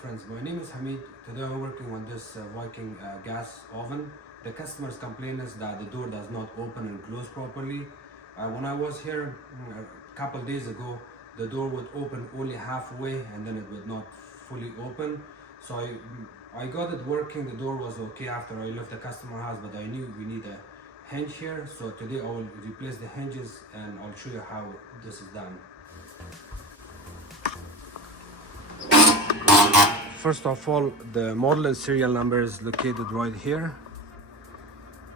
friends, my name is Hamid. Today I'm working on this Viking gas oven. The customer's complaint is that the door does not open and close properly. When I was here a couple days ago, the door would open only halfway and then it would not fully open. So I got it working, the door was okay after I left the customer house, but I knew we need a hinge here. So today I will replace the hinges and I'll show you how this is done. First of all, the model and serial number is located right here.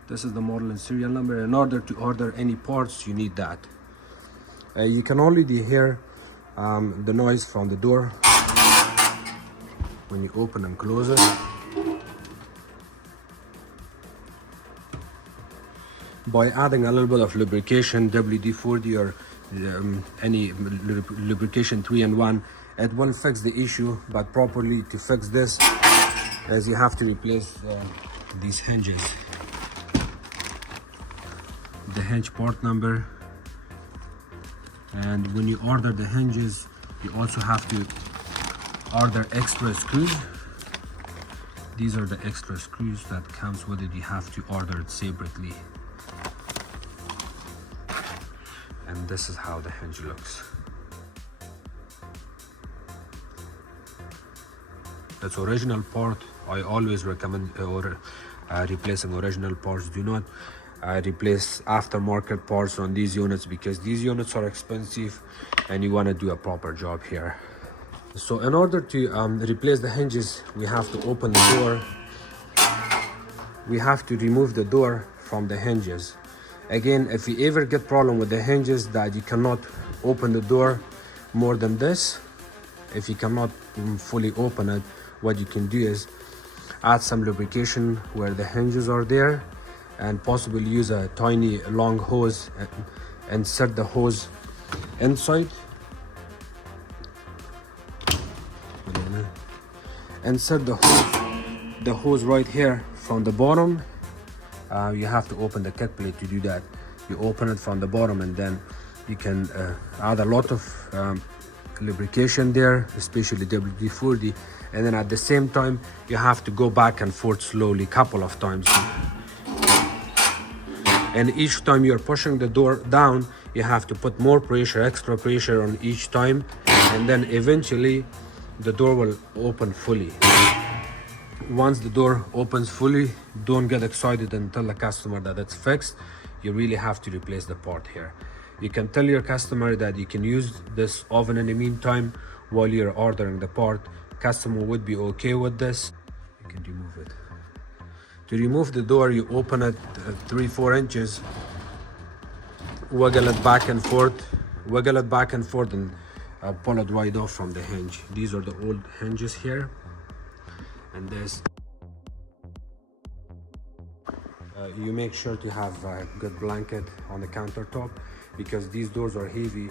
This is the model and serial number. In order to order any parts, you need that. You can already hear the noise from the door when you open and close it. By adding a little bit of lubrication, WD-40 or any lubrication 3-in-1, it will fix the issue. But properly to fix this, as you have to replace these hinges. The hinge part number, and when you order the hinges, you also have to order extra screws. These are the extra screws that comes with it. You have to order it separately. And this is how the hinge looks. That's original part. I always recommend replacing original parts. Do not replace aftermarket parts on these units, because these units are expensive and you want to do a proper job here. So in order to replace the hinges, we have to open the door. We have to remove the door from the hinges. Again, if you ever get problem with the hinges that you cannot open the door more than this, if you cannot fully open it, what you can do is add some lubrication where the hinges are there, and possibly use a tiny long hose and insert the hose inside. Insert the hose right here from the bottom. You have to open the kick plate to do that. You open it from the bottom, and then you can add a lot of lubrication there, especially WD-40, and then at the same time you have to go back and forth slowly couple of times, and each time you're pushing the door down, you have to put more pressure, extra pressure on each time, and then eventually the door will open fully. Once the door opens fully, don't get excited and tell the customer that it's fixed. You really have to replace the part here. You can tell your customer that you can use this oven in the meantime while you're ordering the part. Customer would be okay with this. You can remove it. To remove the door, you open it 3-4 inches, wiggle it back and forth, and pull it right off from the hinge. These are the old hinges here, and this. You make sure to have a good blanket on the countertop, because these doors are heavy,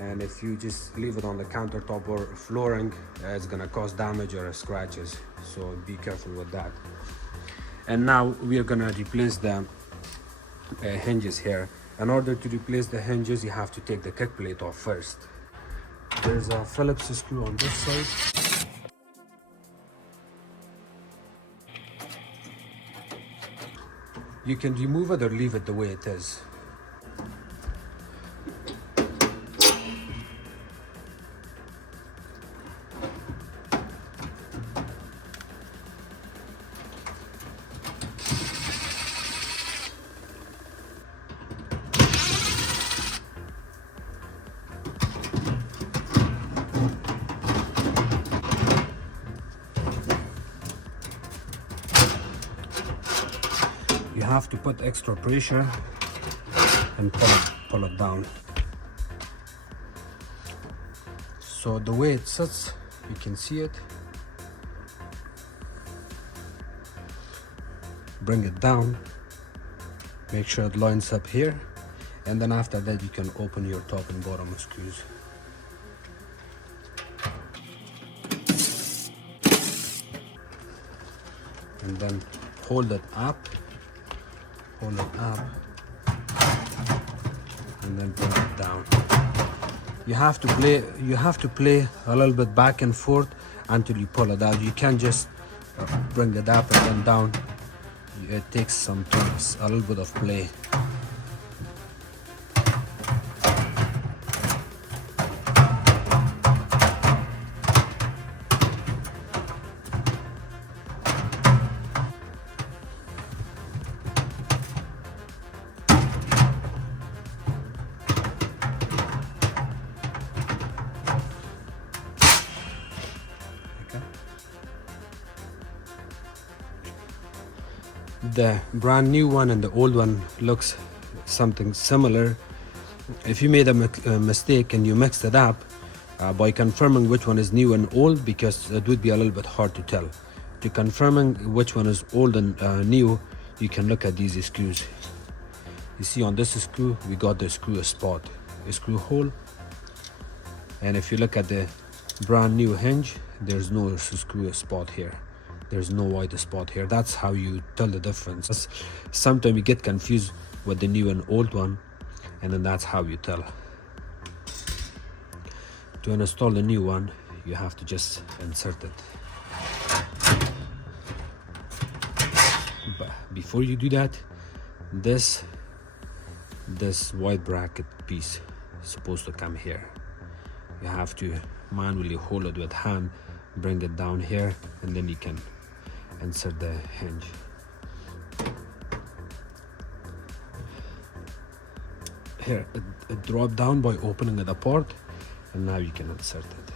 and if you just leave it on the countertop or flooring, it's gonna cause damage or scratches, so be careful with that. And now we are gonna replace the hinges here. In order to replace the hinges, you have to take the kick plate off first. There's a Phillips screw on this side. You can remove it or leave it the way it is. You have to put extra pressure and pull it down. So the way it sits, you can see it. Bring it down, make sure it lines up here, and then after that you can open your top and bottom screws. And then hold it up, and then bring it down. You have to play a little bit back and forth until you pull it out. You can't just bring it up and then down. It takes some tricks, a little bit of play. The brand new one and the old one looks something similar. If you made a mistake and you mixed it up, by confirming which one is new and old, because it would be a little bit hard to tell. To confirming which one is old and new, you can look at these screws. You see on this screw, we got the screw spot, a screw hole. And if you look at the brand new hinge, there's no screw spot here. There's no white spot here. That's how you tell the difference. Sometimes you get confused with the new and old one, and then that's how you tell. To install the new one, you have to just insert it. But before you do that, this white bracket piece is supposed to come here. You have to manually hold it with hand, bring it down here, and then you can insert the hinge. Here, it dropped down by opening it apart, and now you can insert it.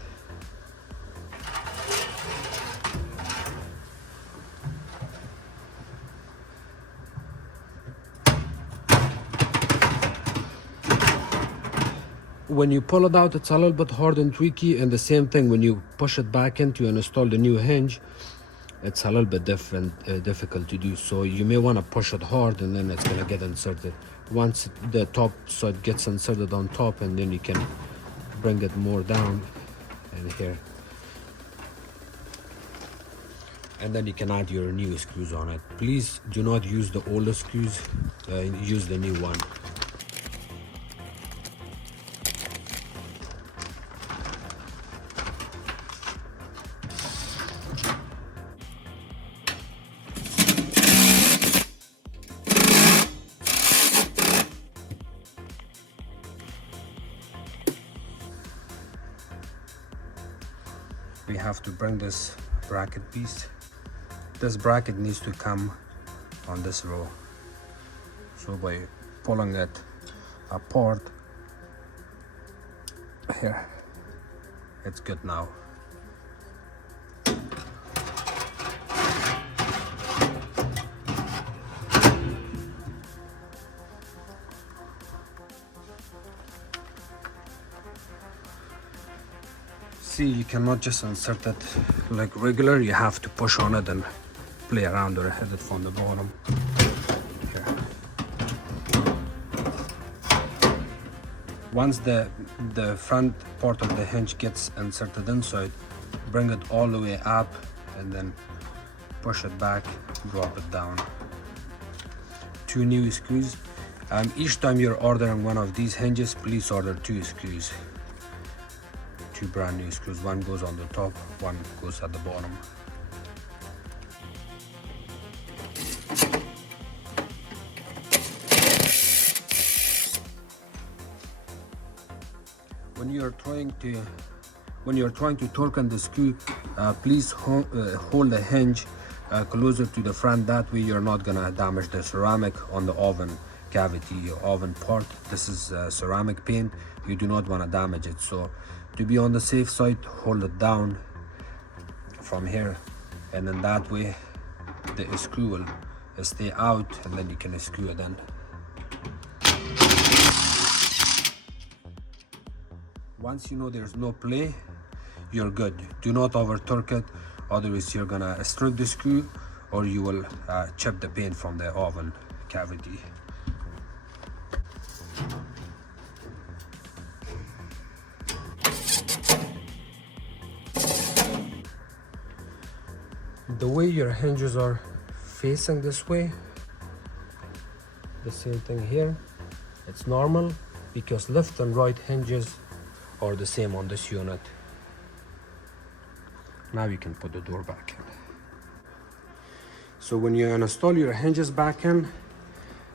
When you pull it out, it's a little bit hard and tricky, and the same thing when you push it back in to install the new hinge, it's a little bit difficult to do. So you may want to push it hard, and then it's going to get inserted. Once the top side gets inserted on top, and then you can bring it more down and here, and then you can add your new screws on it. Please do not use the older screws, use the new one. We have to bring this bracket piece. This bracket needs to come on this row. So by pulling it apart, here, it's good now. See, you cannot just insert it like regular. You have to push on it and play around or hit it from the bottom. Here. Once the front part of the hinge gets inserted inside, bring it all the way up and then push it back, drop it down. 2 new screws. Each time you're ordering one of these hinges, please order 2 screws. 2 brand new screws. One goes on the top, one goes at the bottom. When you're trying to torque on the screw, please hold the hinge closer to the front. That way you're not gonna damage the ceramic on the oven cavity or oven part. This is ceramic paint. You do not want to damage it. So to be on the safe side, hold it down from here, and then that way the screw will stay out, and then you can screw it in. Once you know there's no play, you're good. Do not over torque it, otherwise you're gonna strip the screw or you will chip the paint from the oven cavity. The way your hinges are facing this way, the same thing here, it's normal because left and right hinges are the same on this unit. Now you can put the door back in. So when you install your hinges back in,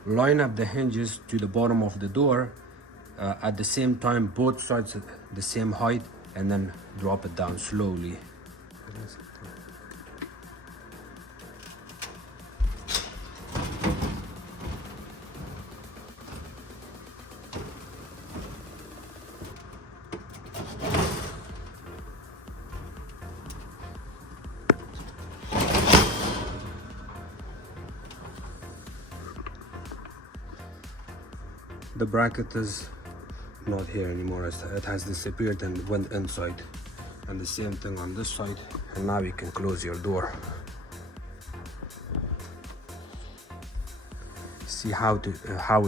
line up the hinges to the bottom of the door at the same time, both sides at the same height, and then drop it down slowly. The bracket is not here anymore, it has disappeared and went inside, and the same thing on this side. And now you can close your door. See how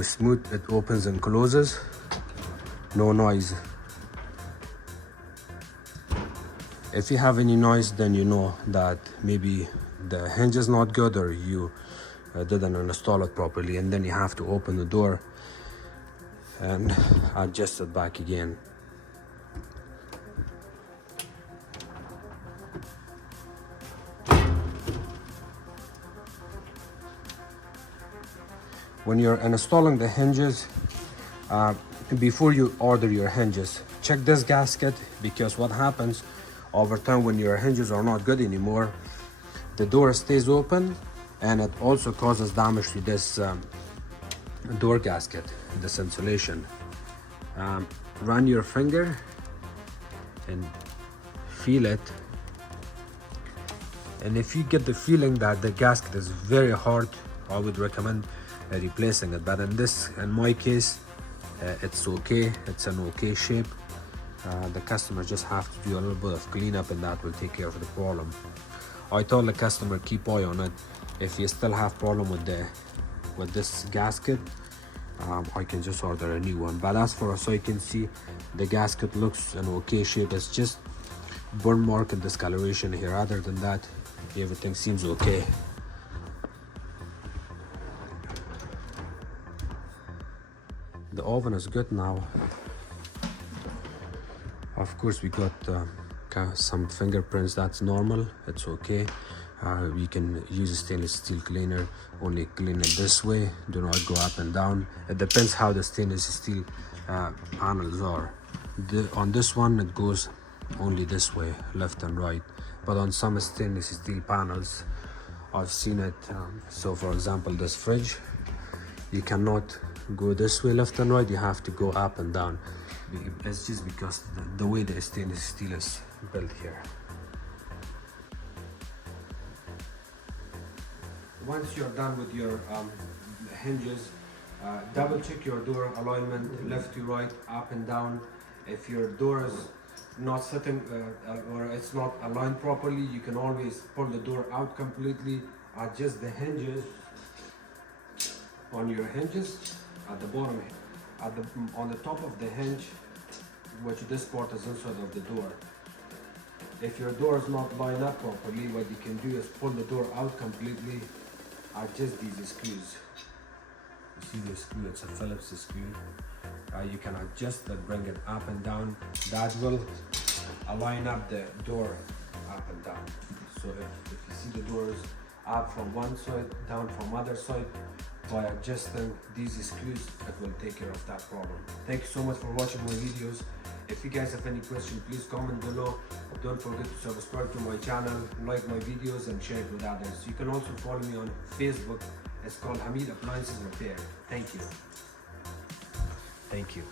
smooth it opens and closes, no noise. If you have any noise, then you know that maybe the hinge is not good, or you didn't install it properly, and then you have to open the door and adjust it back again. When you're installing the hinges, before you order your hinges, check this gasket, because what happens over time when your hinges are not good anymore, the door stays open, and it also causes damage to this door gasket, this insulation. Run your finger and feel it, and if you get the feeling that the gasket is very hard, I would recommend replacing it. But in my case, it's okay, it's an okay shape. The customer just have to do a little bit of cleanup, and that will take care of the problem. I told the customer keep eye on it. If you still have problem with this gasket, I can just order a new one. But as far as I can see, the gasket looks an okay shape. It's just burn mark and discoloration here. Other than that, everything seems okay. The oven is good now. Of course, we got some fingerprints. That's normal, it's okay. We can use a stainless steel cleaner, only clean it this way, do not go up and down. It depends how the stainless steel panels are. On this one, it goes only this way, left and right. But on some stainless steel panels, I've seen it. So for example, this fridge, you cannot go this way, left and right, you have to go up and down. It's just because the way the stainless steel is built here. Once you're done with your hinges, double check your door alignment, left to right, up and down. If your door is not sitting or it's not aligned properly, you can always pull the door out completely. Adjust the hinges on your hinges at the bottom, on the top of the hinge, which this part is inside of the door. If your door is not lined up properly, what you can do is pull the door out completely. Adjust these screws. You see the screw, it's a Phillips screw. You can adjust that, bring it up and down. That will align up the door up and down. So if you see the doors up from one side, down from other side, by adjusting these screws, it will take care of that problem. Thank you so much for watching my videos. If you guys have any questions, please comment below. Don't forget to subscribe to my channel, like my videos, and share it with others. You can also follow me on Facebook. It's called Hamid Appliances Repair. Thank you. Thank you.